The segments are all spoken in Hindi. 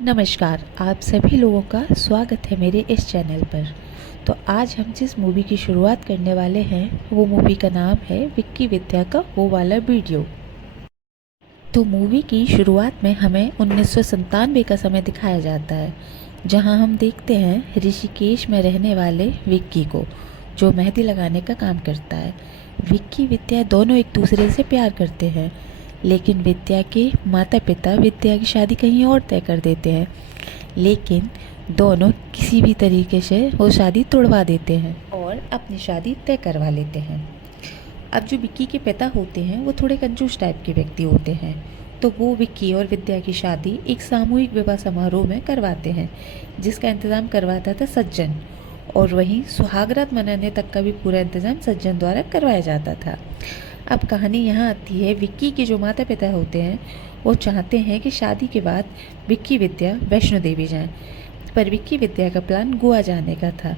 नमस्कार, आप सभी लोगों का स्वागत है मेरे इस चैनल पर। तो आज हम जिस मूवी की शुरुआत करने वाले हैं वो मूवी का नाम है विक्की विद्या का वो वाला वीडियो। तो मूवी की शुरुआत में हमें 1997 का समय दिखाया जाता है, जहां हम देखते हैं ऋषिकेश में रहने वाले विक्की को, जो मेहंदी लगाने का काम करता है। विक्की विद्या दोनों एक दूसरे से प्यार करते हैं, लेकिन विद्या के माता पिता विद्या की शादी कहीं और तय कर देते हैं। लेकिन दोनों किसी भी तरीके से वो शादी तोड़वा देते हैं और अपनी शादी तय करवा लेते हैं। अब जो विक्की के पिता होते हैं वो थोड़े कंजूस टाइप के व्यक्ति होते हैं, तो वो विक्की और विद्या की शादी एक सामूहिक विवाह समारोह में करवाते हैं, जिसका इंतज़ाम करवाता था सज्जन, और वहीं सुहागरात मनाने तक का भी पूरा इंतज़ाम सज्जन द्वारा करवाया जाता था। अब कहानी यहाँ आती है, विक्की के जो माता पिता होते हैं वो चाहते हैं कि शादी के बाद विक्की विद्या वैष्णो देवी जाएं, पर विक्की विद्या का प्लान गोवा जाने का था,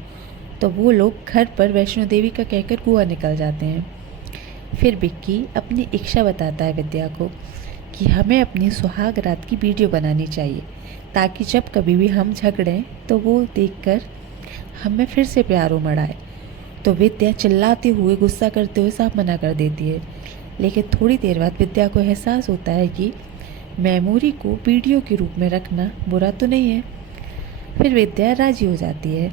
तो वो लोग घर पर वैष्णो देवी का कहकर गोवा निकल जाते हैं। फिर विक्की अपनी इच्छा बताता है विद्या को कि हमें अपनी सुहाग रात की वीडियो बनानी चाहिए, ताकि जब कभी भी हम झगड़ें तो वो देखकर हमें फिर से प्यार उमड़ आए। तो विद्या चिल्लाते हुए गुस्सा करते हुए साफ मना कर देती है, लेकिन थोड़ी देर बाद विद्या को एहसास होता है कि मेमोरी को वीडियो के रूप में रखना बुरा तो नहीं है। फिर विद्या राजी हो जाती है।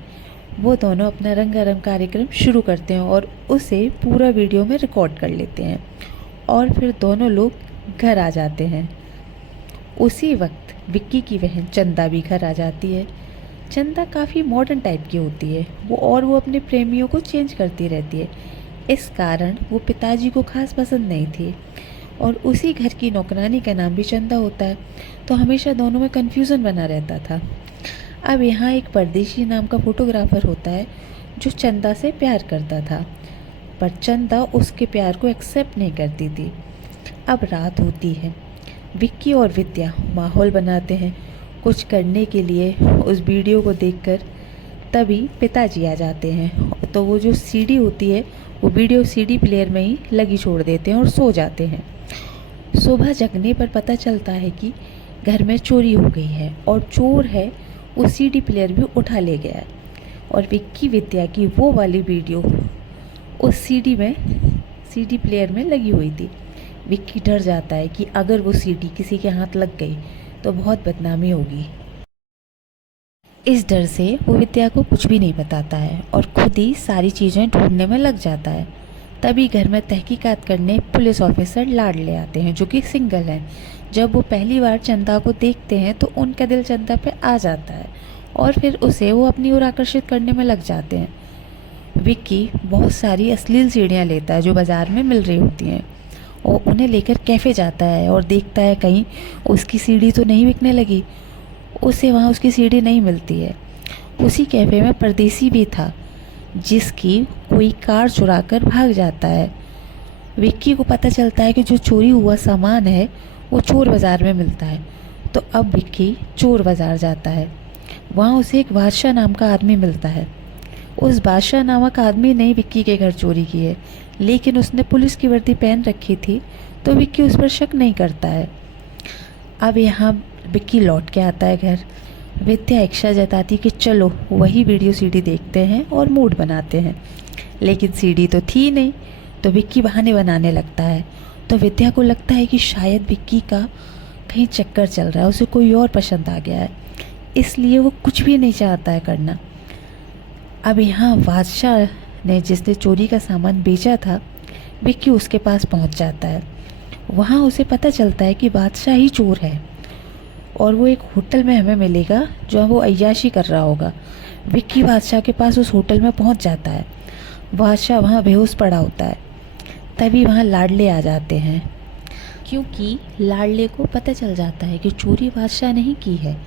वो दोनों अपना रंगारंग कार्यक्रम शुरू करते हैं और उसे पूरा वीडियो में रिकॉर्ड कर लेते हैं, और फिर दोनों लोग घर आ जाते हैं। उसी वक्त विक्की की बहन चंदा भी घर आ जाती है। चंदा काफ़ी मॉडर्न टाइप की होती है, वो अपने प्रेमियों को चेंज करती रहती है। इस कारण वो पिताजी को खास पसंद नहीं थी, और उसी घर की नौकरानी का नाम भी चंदा होता है, तो हमेशा दोनों में कन्फ्यूज़न बना रहता था। अब यहाँ एक परदेशी नाम का फोटोग्राफर होता है जो चंदा से प्यार करता था, पर चंदा उसके प्यार को एक्सेप्ट नहीं करती थी। अब रात होती है, विक्की और विद्या माहौल बनाते हैं कुछ करने के लिए उस वीडियो को देखकर। तभी पिताजी आ जाते हैं, तो वो जो सीडी होती है वो वीडियो सीडी प्लेयर में ही लगी छोड़ देते हैं और सो जाते हैं। सुबह जगने पर पता चलता है कि घर में चोरी हो गई है, और चोर है वो सीडी प्लेयर भी उठा ले गया है, और विक्की विद्या की वो वाली वीडियो उस सीडी प्लेयर में लगी हुई थी। विक्की डर जाता है कि अगर वो सीडी किसी के हाथ लग गई तो बहुत बदनामी होगी। इस डर से वो विद्या को कुछ भी नहीं बताता है और खुद ही सारी चीज़ें ढूंढने में लग जाता है। तभी घर में तहकीकात करने पुलिस ऑफिसर लाडले आते हैं, जो कि सिंगल हैं। जब वो पहली बार चंदा को देखते हैं तो उनका दिल चंदा पे आ जाता है, और फिर उसे वो अपनी ओर आकर्षित करने में लग जाते हैं। विक्की बहुत सारी अश्लील सीढ़ियाँ लेता है जो बाज़ार में मिल रही होती हैं, और उन्हें लेकर कैफ़े जाता है और देखता है कहीं उसकी सीढ़ी तो नहीं बिकने लगी। उसे वहाँ उसकी सीढ़ी नहीं मिलती है। उसी कैफ़े में परदेसी भी था, जिसकी कोई कार चुरा कर भाग जाता है। विक्की को पता चलता है कि जो चोरी हुआ सामान है वो चोर बाज़ार में मिलता है, तो अब विक्की चोर बाज़ार जाता है। वहाँ उसे एक बादशाह नाम का आदमी मिलता है। उस बादशाह नामक आदमी ने विक्की के घर चोरी की है, लेकिन उसने पुलिस की वर्दी पहन रखी थी, तो विक्की उस पर शक नहीं करता है। अब यहाँ विक्की लौट के आता है घर। विद्या इच्छा जताती कि चलो वही वीडियो सीडी देखते हैं और मूड बनाते हैं, लेकिन सीडी तो थी नहीं, तो विक्की बहाने बनाने लगता है। तो विद्या को लगता है कि शायद विक्की का कहीं चक्कर चल रहा है, उसे कोई और पसंद आ गया है, इसलिए वो कुछ भी नहीं चाहता है करना। अब यहाँ बादशाह ने जिसने चोरी का सामान बेचा था, विक्की उसके पास पहुँच जाता है। वहाँ उसे पता चलता है कि बादशाह ही चोर है, और वो एक होटल में हमें मिलेगा जो वो अय्याशी कर रहा होगा। विक्की बादशाह के पास उस होटल में पहुँच जाता है। बादशाह वहाँ बेहोश पड़ा होता है। तभी वहाँ लाडले आ जाते हैं, क्योंकि लाडले को पता चल जाता है कि चोरी बादशाह ने ही की है।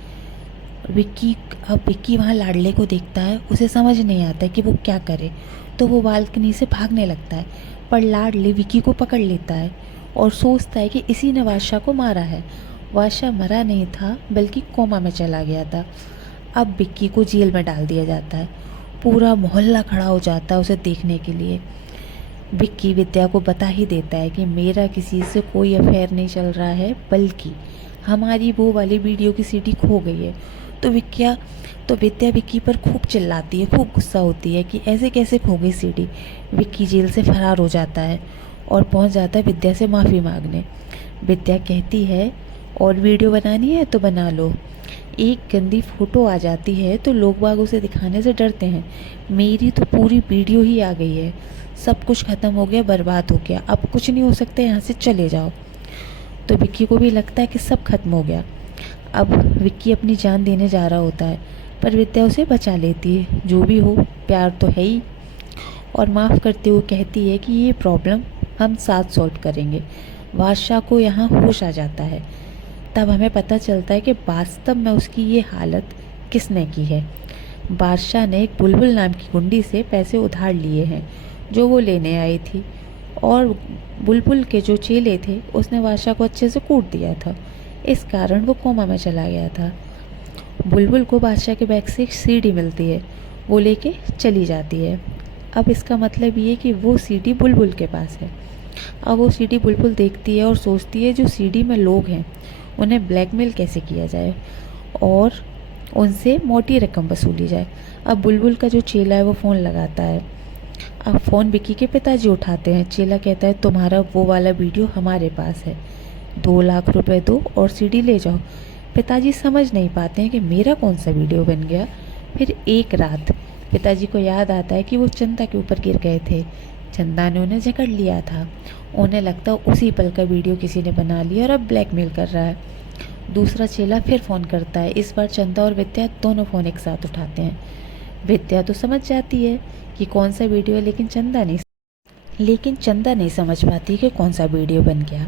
विक्की वहाँ लाडले को देखता है, उसे समझ नहीं आता है कि वो क्या करे, तो वो बालकनी से भागने लगता है, पर लाडले विक्की को पकड़ लेता है और सोचता है कि इसी ने बादशाह को मारा है। बादशाह मरा नहीं था, बल्कि कोमा में चला गया था। अब विक्की को जेल में डाल दिया जाता है। पूरा मोहल्ला खड़ा हो जाता है उसे देखने के लिए। विक्की विद्या को बता ही देता है कि मेरा किसी से कोई अफेयर नहीं चल रहा है, बल्कि हमारी वो वाली वीडियो की सीडी खो गई है। तो विद्या विक्की पर खूब चिल्लाती है, खूब गुस्सा होती है कि ऐसे कैसे खो गई सीडी। विक्की जेल से फरार हो जाता है और पहुंच जाता है विद्या से माफ़ी मांगने। विद्या कहती है और वीडियो बनानी है तो बना लो। एक गंदी फ़ोटो आ जाती है तो लोग बाग उसे दिखाने से डरते हैं। मेरी तो पूरी वीडियो ही आ गई है, सब कुछ ख़त्म हो गया, बर्बाद हो गया, अब कुछ नहीं हो सकता, यहाँ से चले जाओ। तो विक्की को भी लगता है कि सब खत्म हो गया। अब विक्की अपनी जान देने जा रहा होता है, पर विद्या उसे बचा लेती है। जो भी हो, प्यार तो है ही। और माफ़ करते हुए कहती है कि ये प्रॉब्लम हम साथ सॉल्व करेंगे। बादशाह को यहाँ होश आ जाता है। तब हमें पता चलता है कि वास्तव में उसकी ये हालत किसने की है। बादशाह ने एक बुलबुल नाम की गुंडी से पैसे उधार लिए हैं जो वो लेने आई थी, और बुलबुल के जो चेले थे उसने बादशाह को अच्छे से कूट दिया था। इस कारण वो कोमा में चला गया था। बुलबुल को बादशाह के बैग से एक सीडी मिलती है, वो लेके चली जाती है। अब इसका मतलब ये कि वो सीडी बुलबुल के पास है। अब वो सीडी बुलबुल देखती है और सोचती है जो सीडी में लोग हैं उन्हें ब्लैकमेल कैसे किया जाए और उनसे मोटी रकम वसूली जाए। अब बुलबुल का जो चेला है वो फ़ोन लगाता है। अब फ़ोन विक्की के पिताजी उठाते हैं। चेला कहता है तुम्हारा वो वाला वीडियो हमारे पास है, 2 लाख रुपए दो और सीडी ले जाओ। पिताजी समझ नहीं पाते हैं कि मेरा कौन सा वीडियो बन गया। फिर एक रात पिताजी को याद आता है कि वो चंदा के ऊपर गिर गए थे, चंदा ने उन्हें जकड़ लिया था। उन्हें लगता है उसी पल का वीडियो किसी ने बना लिया और अब ब्लैकमेल कर रहा है। दूसरा चेला फिर फ़ोन करता है। इस बार चंदा और विद्या दोनों फ़ोन एक साथ उठाते हैं। विद्या तो समझ जाती है कि कौन सा वीडियो है, लेकिन चंदा नहीं समझ पाती कि कौन सा वीडियो बन गया।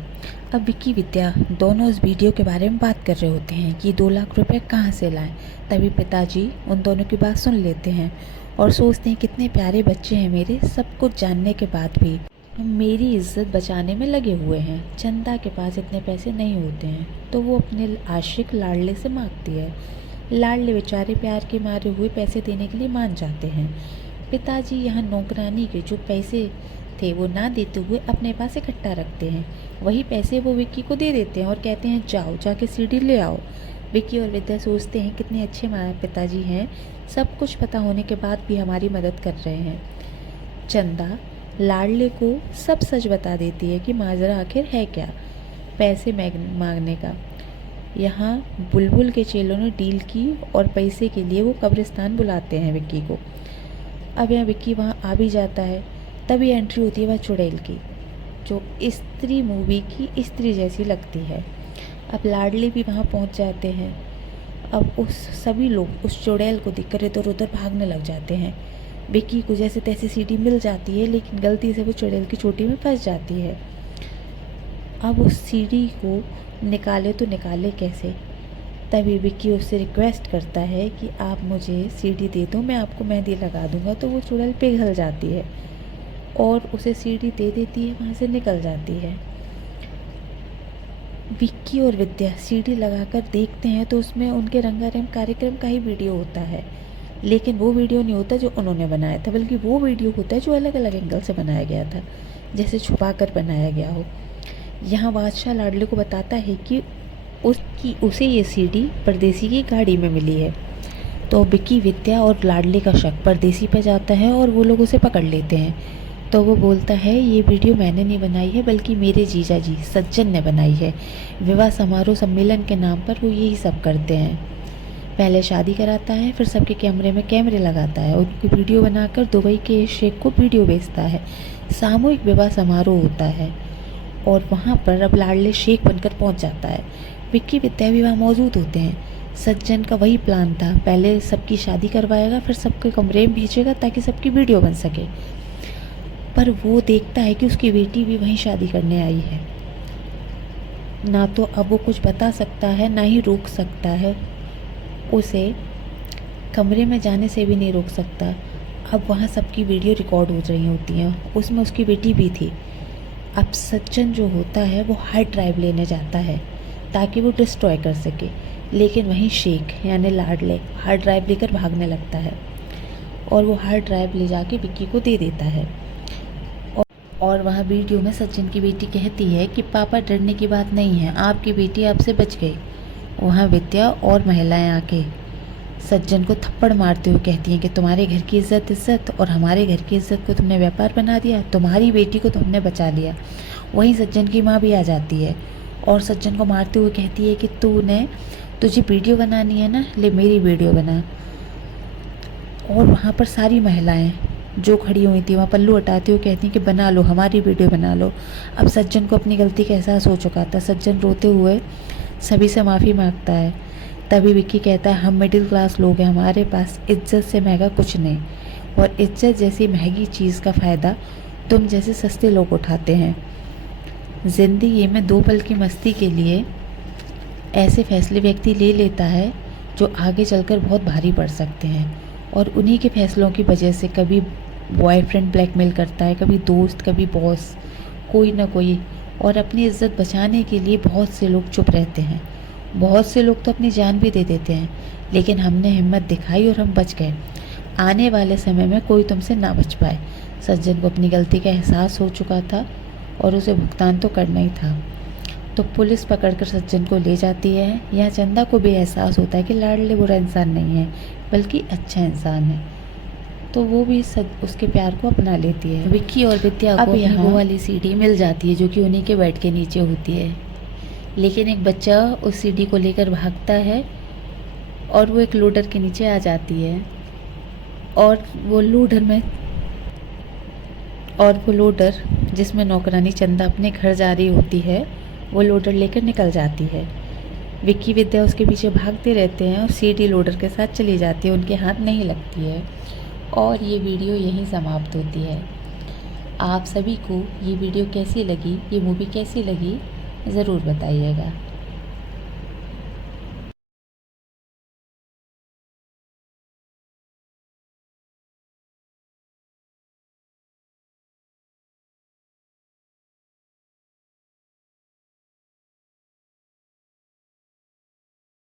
अब विक्की विद्या दोनों उस वीडियो के बारे में बात कर रहे होते हैं कि 2 लाख रुपए कहाँ से लाएं। तभी पिताजी उन दोनों की बात सुन लेते हैं और सोचते हैं कितने प्यारे बच्चे हैं मेरे, सब कुछ जानने के बाद भी मेरी इज्जत बचाने में लगे हुए हैं। चंदा के पास इतने पैसे नहीं होते हैं तो वो अपने आशिक लाडले से मांगती है। लाडले बेचारे प्यार के मारे हुए पैसे देने के लिए मान जाते हैं। पिताजी यहाँ नौकरानी के जो पैसे थे वो ना देते हुए अपने पास इकट्ठा रखते हैं। वही पैसे वो विक्की को दे देते हैं और कहते हैं जाओ जाके सीडी ले आओ। विक्की और विद्या सोचते हैं कितने अच्छे माँ पिताजी हैं, सब कुछ पता होने के बाद भी हमारी मदद कर रहे हैं। चंदा लाडले को सब सच बता देती है कि माजरा आखिर है क्या पैसे मांगने का। यहाँ बुलबुल के चेलों ने डील की और पैसे के लिए वो कब्रिस्तान बुलाते हैं विक्की को। अब यहाँ विक्की वहाँ आ भी जाता है। तभी एंट्री होती है वह चुड़ैल की, जो स्त्री मूवी की स्त्री जैसी लगती है। अब लाडले भी वहाँ पहुँच जाते हैं। अब सभी लोग उस चुड़ैल को देखकर इधर उधर भागने लग जाते हैं। विक्की को जैसे तैसे सीडी मिल जाती है, लेकिन गलती से वो चुड़ैल की चोटी में फंस जाती है। अब उस सीडी को निकाले तो निकाले कैसे। तभी विक्की उससे रिक्वेस्ट करता है कि आप मुझे सीडी दे दो, मैं आपको मेहंदी लगा दूंगा। तो वो चुड़ैल पिघल जाती है और उसे सीडी दे देती है, वहाँ से निकल जाती है। विक्की और विद्या सीडी लगाकर देखते हैं तो उसमें उनके रंगारंग कार्यक्रम का ही वीडियो होता है, लेकिन वो वीडियो नहीं होता जो उन्होंने बनाया था, बल्कि वो वीडियो होता है जो अलग अलग एंगल से बनाया गया था, जैसे छुपा कर बनाया गया हो। यहाँ बादशाह लाडले को बताता है कि उसे ये सीडी परदेसी की गाड़ी में मिली है। तो विक्की, विद्या और लाडले का शक परदेसी पे जाता है और वो लोग उसे पकड़ लेते हैं। तो वो बोलता है ये वीडियो मैंने नहीं बनाई है, बल्कि मेरे जीजा जी सज्जन ने बनाई है। विवाह समारोह सम्मेलन के नाम पर वो यही सब करते हैं। पहले शादी कराता है, फिर सबके कैमरे में कैमरे लगाता है, उनकी वीडियो बनाकर दुबई के एक शेख को वीडियो बेचता है। सामूहिक विवाह समारोह होता है और वहाँ पर अब लाडले शेख बनकर पहुँच जाता है। विक्की विद्या भी वहाँ मौजूद होते हैं। सज्जन का वही प्लान था, पहले सबकी शादी करवाएगा, फिर सबके कमरे में भेजेगा ताकि सबकी वीडियो बन सके। पर वो देखता है कि उसकी बेटी भी वहीं शादी करने आई है। ना तो अब वो कुछ बता सकता है, ना ही रोक सकता है, उसे कमरे में जाने से भी नहीं रोक सकता। अब वहाँ सबकी वीडियो रिकॉर्ड हो रही होती हैं, उसमें उसकी बेटी भी थी। अब सज्जन जो होता है वो हार्ड ड्राइव लेने जाता है ताकि वो डिस्ट्रॉय कर सके, लेकिन वहीं शेख यानी लाडले हार्ड ड्राइव लेकर भागने लगता है और वो हार्ड ड्राइव ले जाके विक्की को दे देता है। और वहाँ वीडियो में सज्जन की बेटी कहती है कि पापा डरने की बात नहीं है, आपकी बेटी आपसे बच गई। वहाँ विद्या और महिलाएं आके सज्जन को थप्पड़ मारते हुए कहती हैं कि तुम्हारे घर की इज्जत और हमारे घर की इज्जत को तुमने व्यापार बना दिया, तुम्हारी बेटी को तो हमने बचा लिया। वहीं सज्जन की माँ भी आ जाती है और सज्जन को मारते हुए कहती है कि तुझे वीडियो बनानी है ना, ले मेरी वीडियो बना। और वहाँ पर सारी महिलाएं जो खड़ी हुई थी वहाँ पल्लू हटाते हुए कहती हैं कि बना लो, हमारी वीडियो बना लो। अब सज्जन को अपनी गलती का एहसास हो चुका था। सज्जन रोते हुए सभी से माफ़ी मांगता है। तभी विक्की कहता है, हम मिडिल क्लास लोग हैं, हमारे पास इज्जत से महंगा कुछ नहीं, और इज्जत जैसी महंगी चीज़ का फ़ायदा तुम जैसे सस्ते लोग उठाते हैं। ज़िंदगी में 2 पल की मस्ती के लिए ऐसे फैसले व्यक्ति ले लेता है जो आगे चलकर बहुत भारी पड़ सकते हैं, और उन्हीं के फैसलों की वजह से कभी बॉयफ्रेंड ब्लैकमेल करता है, कभी दोस्त, कभी बॉस, कोई ना कोई। और अपनी इज्जत बचाने के लिए बहुत से लोग चुप रहते हैं, बहुत से लोग तो अपनी जान भी दे देते हैं, लेकिन हमने हिम्मत दिखाई और हम बच गए। आने वाले समय में कोई तुमसे ना बच पाए। सज्जन को अपनी गलती का एहसास हो चुका था और उसे भुगतान तो करना ही था। तो पुलिस पकड़कर सज्जन को ले जाती है। यहाँ चंदा को भी एहसास होता है कि लाडले बुरा इंसान नहीं है, बल्कि अच्छा इंसान है, तो वो भी उसके प्यार को अपना लेती है। विक्की और विद्या को अपनी वो वाली सीढ़ी मिल जाती है जो कि उन्हीं के बेड के नीचे होती है, लेकिन एक बच्चा उस सीढ़ी को लेकर भागता है और वो एक लोडर के नीचे आ जाती है, और वो लोडर जिसमें नौकरानी चंदा अपने घर जा रही होती है, वो लोडर लेकर निकल जाती है। विक्की विद्या उसके पीछे भागते रहते हैं और सीढ़ी लोडर के साथ चली जाती है, उनके हाथ नहीं लगती है, और ये वीडियो यहीं समाप्त होती है। आप सभी को ये वीडियो कैसी लगी, ये मूवी कैसी लगी, ज़रूर बताइएगा।